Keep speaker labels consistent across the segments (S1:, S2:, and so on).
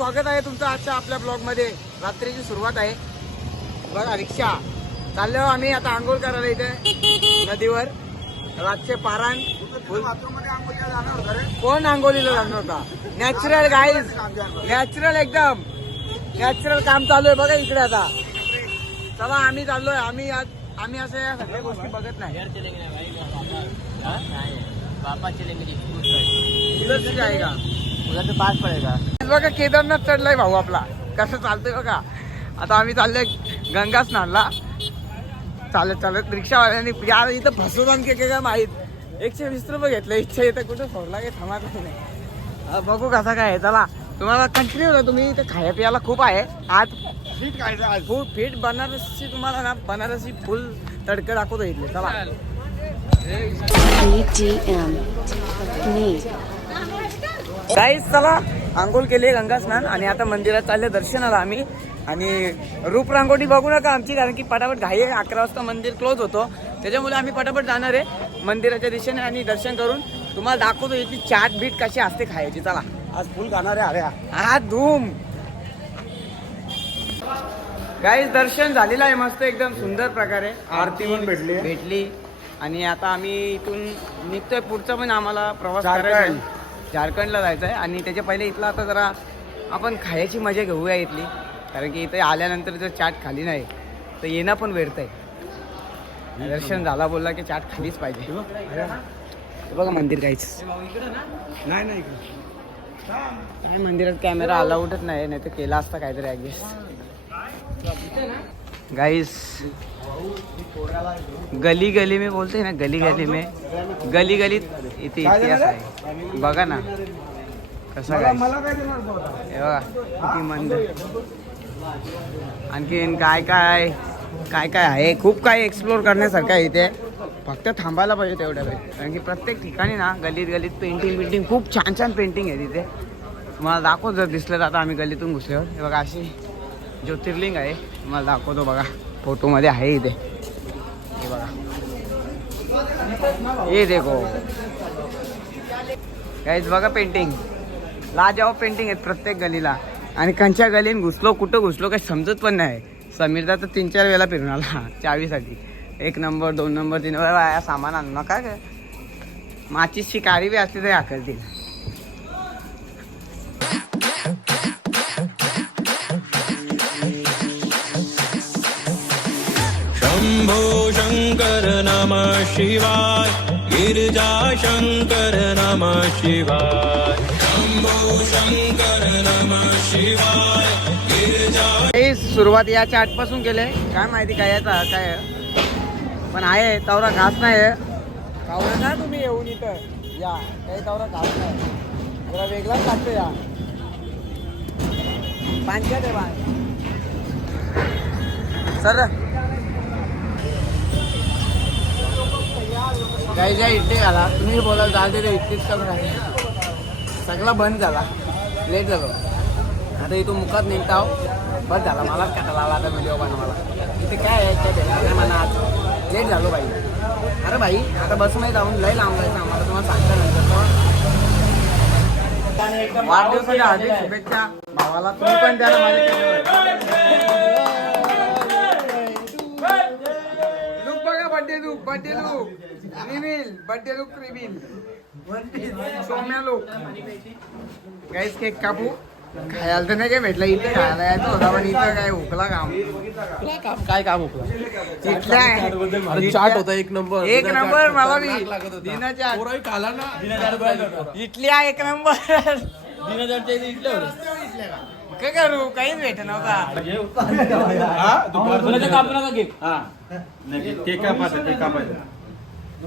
S1: स्वागत आहे तुमचं आजच्या आपल्या ब्लॉगमध्ये. रात्रीची सुरुवात आहे. बघा रिक्षा. चाललो आम्ही आता आंघोळ करायला इथे नदीवर. रातचे पारायण. कोण आंघोळीला जाणार होता? नॅचरल गाईज नॅचरल एकदम. नॅचररल काम चालू आहे. बघा इकडे आता. चला आम्ही चाललोय. आम्ही आज आम्ही असं या सगळ्या गोष्टी बघत नाही.
S2: पापा. चलेंगे
S1: उलट आहे का
S2: उधर तो पास पड़ेगा.
S1: बघा केदारनाथ चढलाय भाऊ आपला. कसं चालतंय बघा. आता आम्ही चाललोय गंगा स्नानला. चालत चालत रिक्षावाल्यांनी यार इथं फसवून के काय माहीत एकशे वीस रुपये घेतले. इच्छा इथं कुठं सोडला काही थांबत नाही. बघू कसं काय आहे. चला तुम्हाला कंटिन्यू ना तुम्ही इथे खाया पियाला खूप आहे. आज फिट खायचं आज? फुल फिट बनारसी तुम्हाला ना बनारसी फुल तडके दाखवतो इथले. चला. काहीच चला. आंघोळ केली गंगा स्नान आणि आता मंदिरात चालले दर्शनाला आम्ही. आणि रूप रांगोळी बघू नका आमची कारण की पटापट घाई आहे. अकरा वाजता मंदिर क्लोज होतो. त्याच्यामुळे आम्ही पटापट जाणार आहे मंदिराच्या दिशेने आणि दर्शन करून. तुम्हाला दाखवतो याची चाट बीट कशी असते खायची. चला. आज फुल खाणार आहे अरे हा धूम. काहीच दर्शन झालेलं आहे मस्त एकदम सुंदर प्रकारे. आरती पण भेटली. भेटली. आणि आता आम्ही इथून निघतोय पुढचा पण आम्हाला प्रवास करायचा आहे. झारखंडला जायचं आहे. आणि त्याच्या पहिले इथला आता जरा आपण खायची मजा घेऊया इथली. कारण की इथे आल्यानंतर जर चाट खाली नाही तर येणं पण वेळत आहे. दर्शन झाला बोलला की चाट खालीच पाहिजे. हे बघा. मंदिर काहीच नाही नाही काय मंदिरात कॅमेरा अलाउडच नाही नाही तर केला असता काहीतरी ऍडजस्ट गाइस गली गली में बोलते हैं ना गली गली में गली गलीत इथे इतिहास आहे। बघा ना। कसा काय बघा किती मंद. आणखीन काय काय काय काय आहे? खूप काय एक्सप्लोर करण्यासारखं आहे इथे. फक्त थांबायला पाहिजे तेवढ्या वेळ. कारण की प्रत्येक ठिकाणी ना गलीत गलीत पेंटिंग बिंटिंग खूप छान छान पेंटिंग आहे तिथे. तुम्हाला दाखव जर दिसलं तर आता आम्ही गलीतून घुसल्यावर हे बघा अशी ज्योतिर्लिंग आहे. मला दाखवतो बघा. फोटोमध्ये आहे इथे. हे बघा. हे देखो. काहीच बघा पेंटिंग लाजवाब पेंटिंग आहेत प्रत्येक गलीला. आणि कंच्या गलीन घुसलो कुठं घुसलो काही समजत पण नाही. समीरदा तर तीन चार वेळा फिरून आला चावीसाठी. एक नंबर दोन नंबर तीन नंबर. सामान आणू नका काय माचीची कारी बी असली तरी
S3: तिला शङ्कर नमः शिवाय गिरिजा शङ्कर नमः शिवाय। शम्भो शङ्कर नमः शिवाय गिरिजा
S1: हे सुरुवात या चाटपासून केले काय माहिती काय याचा काय आहे? पण आहे तवरा घास नाही आहे खाऊ ना तुम्ही येऊन इथं. या काही तवरा घास नाही. जरा वेगळाच लागतो या. पांच्यात आहे सर काही ज्या इडली घाला. तुम्ही बोला जाल तिथे इडलीच कमी राहिले. सगळा बंद झाला. लेट झालो. आता इथून मुखात निघताव हो. बस झाला. मलाच कटाला आला आता व्हिडिओ बनवायला. इथे काय आहे? काय भेटणार नाही मला आज. लेट झालो बाई अरे भाई आता बसमध्ये जाऊन लय लांब जायचं आम्हाला. तुम्हाला सांगता नंतर वाढदिवसाच्या हार्दिक शुभेच्छा. भावाला तुम्ही पण द्या birthday look reveal Somya look. काहीच केक कापू. खायला तर नाही काय भेटलं इथे खायला यायचं होता पण इथं काय हुकला काम.
S2: काय काम होतं
S1: इथल्या
S2: चाट होता एक नंबर.
S1: एक नंबर मला बी. दिनाच्या
S2: काला ना.
S1: एक नंबर.
S2: दिनाच्या इथले
S1: काय करू? काहीच भेट नव्हता.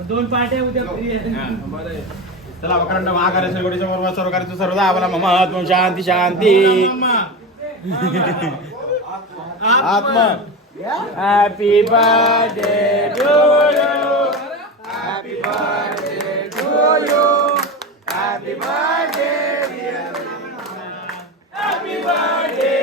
S4: दोन पार्ट्या उद्या फ्री आहेत चला वक्रंड महाकार्य सर्वडीच्या बरोबर सर्व कार्य सर्वदा आम्हाला मम शांती शांती. आत्मा.
S1: Happy birthday to you happy birthday to you happy birthday happy birthday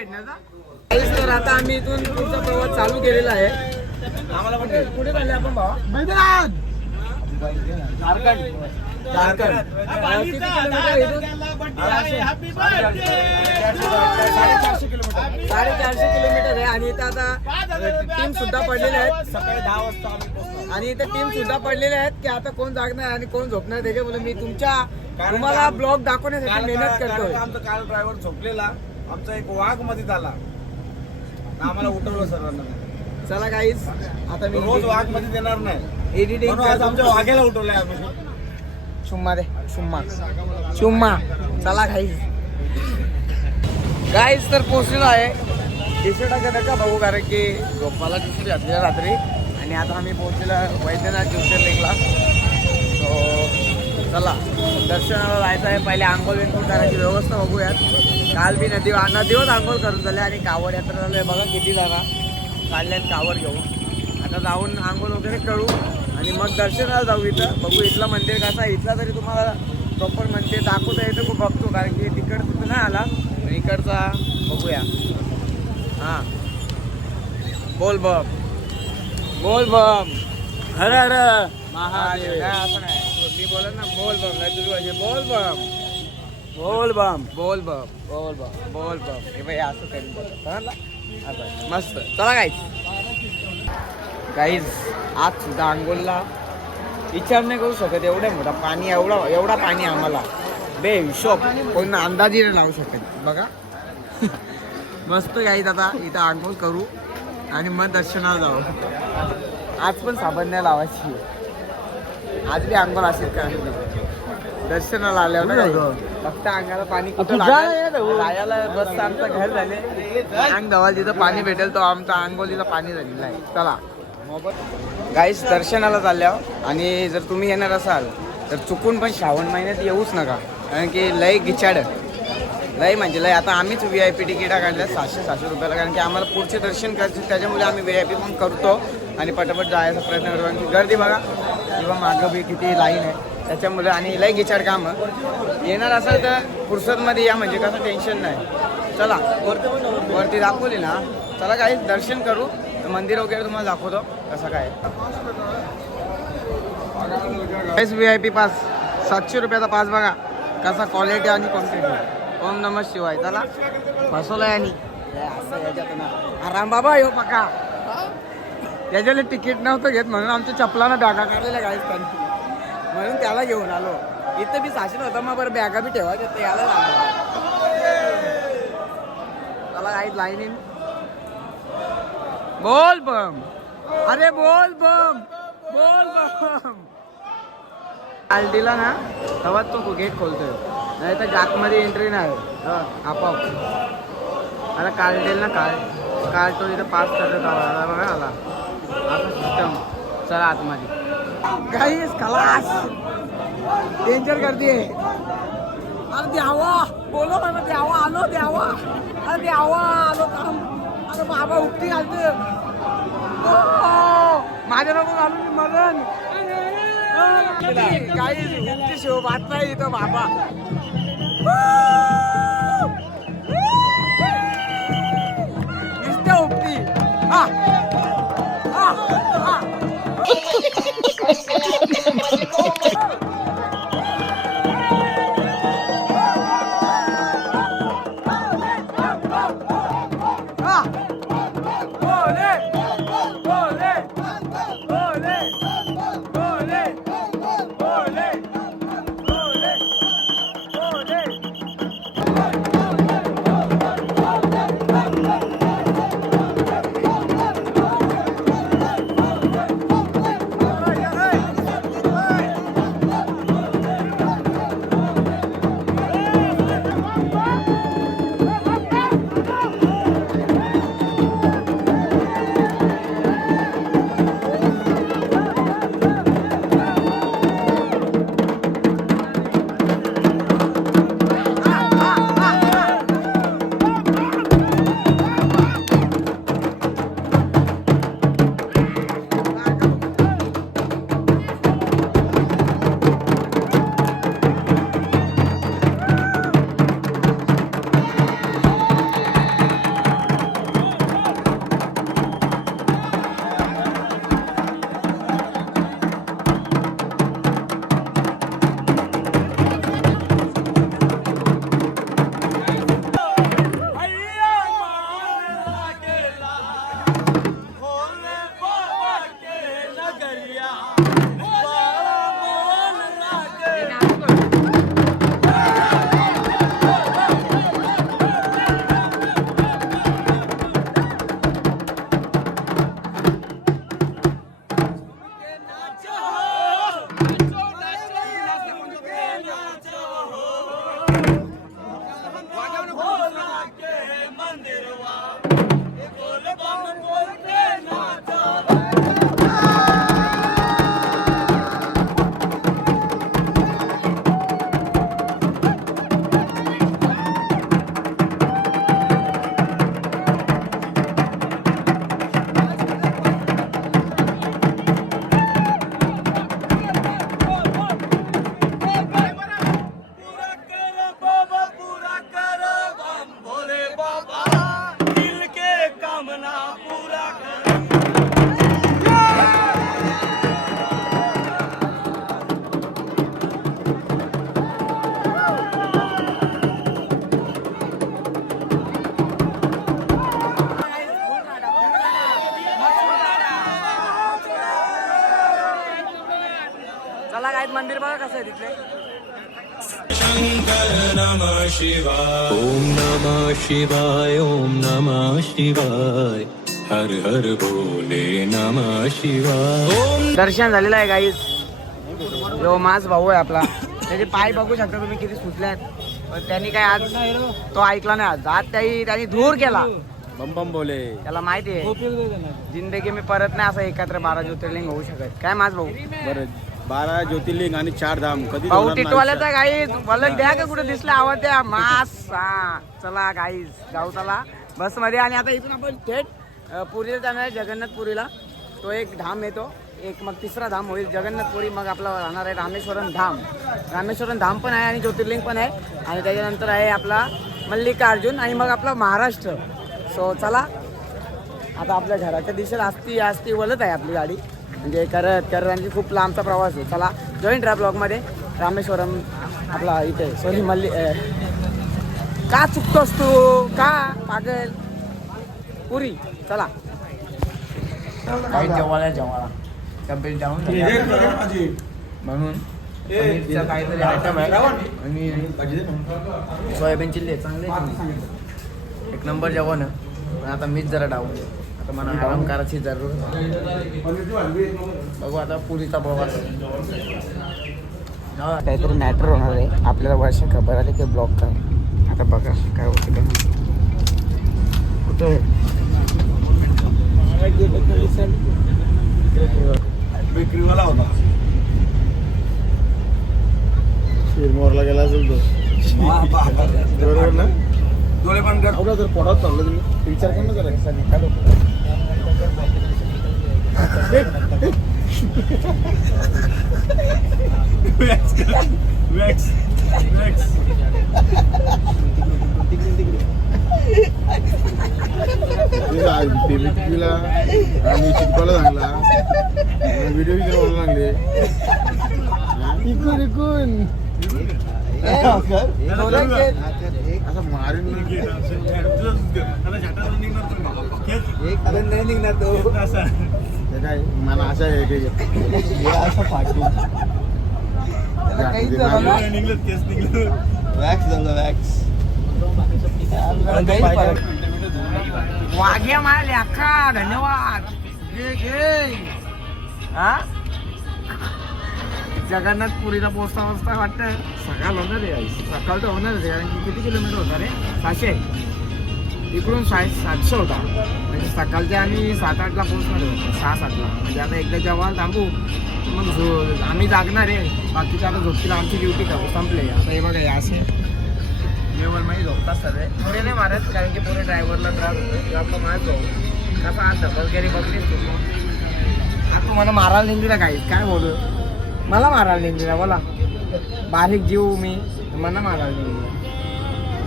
S1: काहीच तर आता आम्ही इथून पुढचा प्रवास चालू केलेला आहे. आम्हाला पण कुठे चालले आपण भावा? झारखंड. झारखंड. इथून? साडेचारशे किलोमीटर. आहे आणि इथं आता टीम सुद्धा पडलेले आहेत. सकाळी दहा वाजता आणि इथे टीम सुद्धा पडलेले आहेत की आता कोण जागणार आणि कोण झोपणार त्याच्यामुळे मी तुमच्या तुम्हाला ब्लॉग दाखवण्यासाठी मेहनत करतोय.
S4: आमचा काल ड्रायव्हर झोपलेला. आमचा एक वाघमध्ये आला. आम्हाला उठवलं सर्वांना
S1: चला काहीच आता मी
S4: रोज वाघमध्ये देणार नाही.
S1: एडिटिंग
S4: आमच्या वाघ्याला उठवलंय आम्ही.
S1: चुम्मा दे चुम्मा. चुम्मा. चला काहीच गाईज तर पोचलेलो आहे. टी शर्ट नका बघू कारण की झोपाला टी शर्ट घातलेला रात्री. आणि आता आम्ही पोहोचलेलो वैद्यनाथ ज्योतिर्लिंगला. तो चला दर्शनाला जायचं आहे. पहिले आंघोळ विंघोळ करायची व्यवस्था बघूयात. काल मी नदी नदीवर आंघोळ करून झाले आणि कावड यात्रा झाली बघा किती जागा काढल्यात कावड घेऊन. आता जाऊन आंघोळ वगैरे करू आणि मग दर्शनाला जाऊ इथं. बघू इथलं मंदिर कसं आहे. इथला तरी तुम्हाला प्रॉपर मंदिर दाखवता येतं खूप बघतो. कारण की तिकडचं तर नाही आला. इकडचा बघूया. हां. बोल बम. बोल बम. हर हर. महादेव. काय असं नाही. मी बोलत ना बोल बम नाही बोल बम. बोल बम. बोल बम. बोल बम. बोल बम. हे बाई असं करीन. मस्त. चला काहीच आज सुद्धा अंगोलला विचार नाही करू शकत. एवढ्या मोठा पाणी एवढा एवढा पाणी आम्हाला. बे हिशोब कोण अंदाजी नाही लावू शकत. बघा. मस्त काहीच आता इथं आंघोळ करू आणि मग दर्शनाला जाऊ. आज पण साबण नाही लावायची. आज बी अंघोळ असेल का? दर्शनाला आल्यावर ना. फक्त अंगाला पाणी कुठं लागेल? जायला बसचं आमचं घर झाले. अंग धवाल जिथं पाणी भेटेल तो आमचा अंगोलीला पाणी झालेलं आहे. चला. गाईस दर्शनाला चालल्या. आणि जर तुम्ही येणार असाल तर चुकून पण श्रावण महिन्यात येऊच नका. कारण की लय गिचाड लय म्हणजे लय. आता आम्हीच व्ही आय पी तिकिटा काढल्या सातशे सातशे रुपयाला. कारण की आम्हाला पुढचे दर्शन करायचे त्याच्यामुळे आम्ही व्ही आय पी पण करतो. आणि पटापट जायचा प्रयत्न करतो. कारण की गर्दी बघा. किंवा मागं बी किती लाईन आहे त्याच्यामुळे आणि लय गिचार काम. येणार असाल तर फुर्सतमध्ये या म्हणजे कसं टेन्शन नाही. चला वर वरती दाखवली ना. चला काही दर्शन करू. तर मंदिर वगैरे तुम्हाला दाखवतो कसं काय S V I P pass सातशे रुपयाचा पास बघा कसा क्वालिटी आणि क्वांटिटी ओम नम शिवाय. चला बसवलंय आणि. असं याच्यात ना आराम बाबा येऊ पका त्याच्याला तिकीट नव्हतं घेत म्हणून आमच्या चपलानं बॅगा काढलेल्या गाईच त्यांची म्हणून त्याला घेऊन आलो. इथं बी साशीन होता मग बरं बॅगा बी ठेवा ते याला लागला. काही लाईन येईन बोल बम. अरे बोल बम. बोल बम. काल दिला ना तेव्हा तो गेट खोलतोय? नाही तर गातमध्ये एंट्री नाही. आपाप आपोआप. आता काल देईल ना काल काल तो इथं पास करतो आला बघा आला. सिस्टम चला आतमध्ये काहीच खलास डेंजर गर्दी आहे अरे द्यावा बोलो ना द्यावा आलो द्यावा अरे द्यावा आलो काम अरे बाबा उठती घालते माझ्या नको घालून मी मरण काही उठती शिव बात नाही इथं बाबा नुसत्या उपटी हा हा हा आहे तिथले
S3: शिवाय ॐ नमः शिवाय ॐ नमः शिवाय. हर हर भोले नमः शिवाय.
S1: दर्शन झालेलं आहे गाईज जो मास भाऊ आहे आपला. त्याचे पाय बघू शकता तुम्ही किती सुटले आहेत पण त्यांनी काय आज तो ऐकला नाही आज. आज त्याही त्यांनी धूर केला.
S4: बम बम बोले.
S1: त्याला माहिती आहे. जिंदगी मी परत नाही असं एकत्र बारा ज्योतिर्लिंग होऊ शकत. काय मास भाऊ?
S4: बरं. बारा ज्योतिर्लिंग आणि चार धाम. कधी
S1: भाऊ टिटवाल्याचा गाईज मला द्या का कुठे दिसला आवडत्या मास. हा चला गाईज जाऊ चला. बसमध्ये आणि आता इथून आपण थेट पुरीला जाणार आहे जगन्नाथपुरीला. तो एक धाम येतो एक मग तिसरा धाम होईल. जगन्नाथपुरी मग आपला राहणार आहे रामेश्वरम धाम. रामेश्वरम धाम पण आहे आणि ज्योतिर्लिंग पण आहे. आणि त्याच्यानंतर आहे आपला मल्लिकार्जुन आणि मग आपला महाराष्ट्र. सो चला. आता आपल्या घराच्या दिशेला असती असती वलत आहे आपली गाडी. म्हणजे करत करत आणखी खूप लांबचा प्रवास आहे. चला जॉईंट ट्रॅप ब्लॉगमध्ये. रामेश्वरम आपला इथे सॉरी मल्ली का चुकतोस तू? का? पागल? पुरी चला. काही जेवायला जेवायला तब्येत जाऊन झाली. म्हणून काहीतरी आयटम आहे. आणि सोयाबीन चिल्ली चांगले एक नंबर जेवण आता मीच जरा डाऊन आता मला आराम करायची जरूर. बघू आता पुरीचा प्रवास. काहीतरी मॅटर होणार आहे. आपल्याला वर्ष खबर आली की ब्लॉक कर. आता बघा काय होतं नाही. कुठं?
S4: बेकरीवाला होता शिरमोरला गेला असेल तो. बरोबर ना? डोळे पण जर पोटात चाललं तुम्ही विचार कर ना जरा वॅक्स वॅक्स बेबीला आणि चिटकवाला सांगला व्हिडिओ व्हिडिओ बोलायला लागले इकून इकून असं मारून नाही निघणार तो ते काय? मला असं आहे की हे असं फाटू वॅक्स झालं वॅक्स
S1: वाघ्या मारले अक्का धन्यवाद. घे घे. हा? जगन्नाथपुरीला पोचता पोचता वाटतं. सकाळ होणार आहे सकाळ तर होणारच आहे कारण की किती किलोमीटर होणार आहे? सहाशे इकडून साडे सातशे होता. म्हणजे सकाळचे आम्ही सात आठला पोहोचणार होतो सहा सातला. म्हणजे आता एकदा जेव्हा थांबू मग झो आम्ही जागणार आहे. बाकीच्या आता झोपतील आमची ड्युटी का संपले. आता हे बघा असे लेवलमध्ये झोपतात सर्व पुढे नाही मारत कारण की पुढे ड्रायव्हरला त्रास होतो किंवा आपला कसा आज ढकलगिरी बघलीस तू आता तुम्हाला मारायला निघला काय? काय बोलू? मला मारायला निघला बोला. बारीक जीव मी. मला मारायला निघला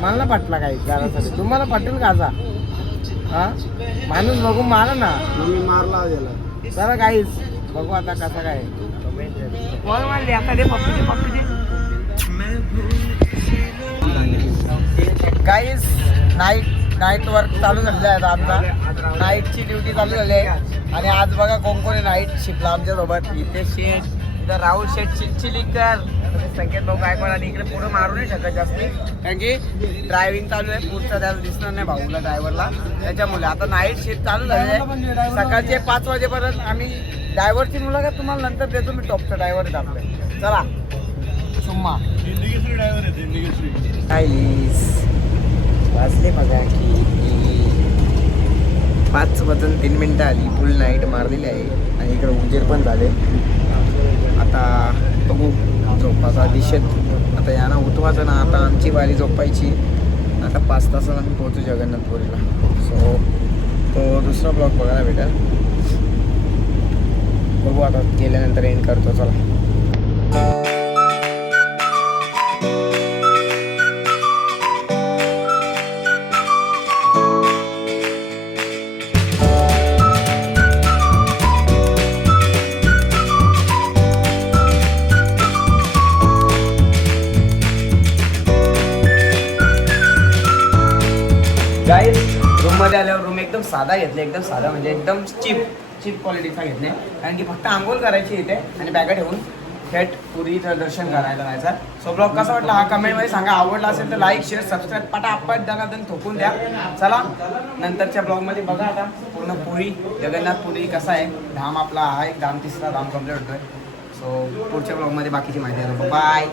S1: मला ना पटला काही जरासाठी तुम्हाला पटेल का असा? हा? माणूस बघून मारा ना.
S4: मी मारला त्याला
S1: जरा काहीच. बघू आता कसं काय कोण मारली आता दे पप्पी दे पप्पी दे. गाईज नाईट नाईट वर्क चालू झालेलं आहे आता आमचा. नाईटची ड्युटी चालू झाली आहे. आणि आज बघा कोण कोण नाईट शिकला आमच्यासोबत. इथे शेठ इथं राहुल शेठ चिलचिलीकर संकेत भाऊ गायकवाड आणि इकडे पुढं मारू नाही शकत जास्त. कारण की ड्रायव्हिंग चालू आहे पुढचा त्याला दिसणार नाही भाऊला ड्रायव्हरला त्याच्यामुळे आता नाईट शिफ्ट चालू झाली आहे. सकाळचे पाच वाजेपर्यंत आम्ही ड्रायव्हरची मुलाखत तुम्हाला नंतर देतो मी टॉपचा ड्रायव्हर आपले चला. सुम्मा. वाचले बघा की. पाच वाजून तीन मिनटं आली फुल नाईट मारलेली आहे. आणि इकडे उजेर पण झाले. आता बघू झोपाचा दिशेत आता यांना उठवायचं ना आता आमची वारी झोपायची. आता पाच तासात आम्ही पोहोचू जगन्नाथपुरीला. सो तो दुसरा ब्लॉग बघायला भेटेल. बघू आता गेल्यानंतर एंड करतो चला. गाईज रूममध्ये आल्यावर रूम एकदम साधा घेतला एकदम साधा म्हणजे एकदम चीप चीप क्वालिटीचा घेतले. कारण की फक्त आंघोळ करायची इथे आणि बॅगा ठेवून थेट पुरीचं दर्शन करायला जायचं. सो ब्लॉग कसा वाटला हा कमेंटमध्ये सांगा. आवडला असेल तर लाईक शेअर सबस्क्राईब पटापट दगादन थोकून द्या. चला नंतरच्या ब्लॉगमध्ये बघा आता पूर्ण पुरी. जगन्नाथ पुरी कसा आहे? धाम आपला हा एक धाम तिसरा धाम कंप्लीट होतोय. सो पुढच्या ब्लॉगमध्ये बाकीची माहिती आहे बाय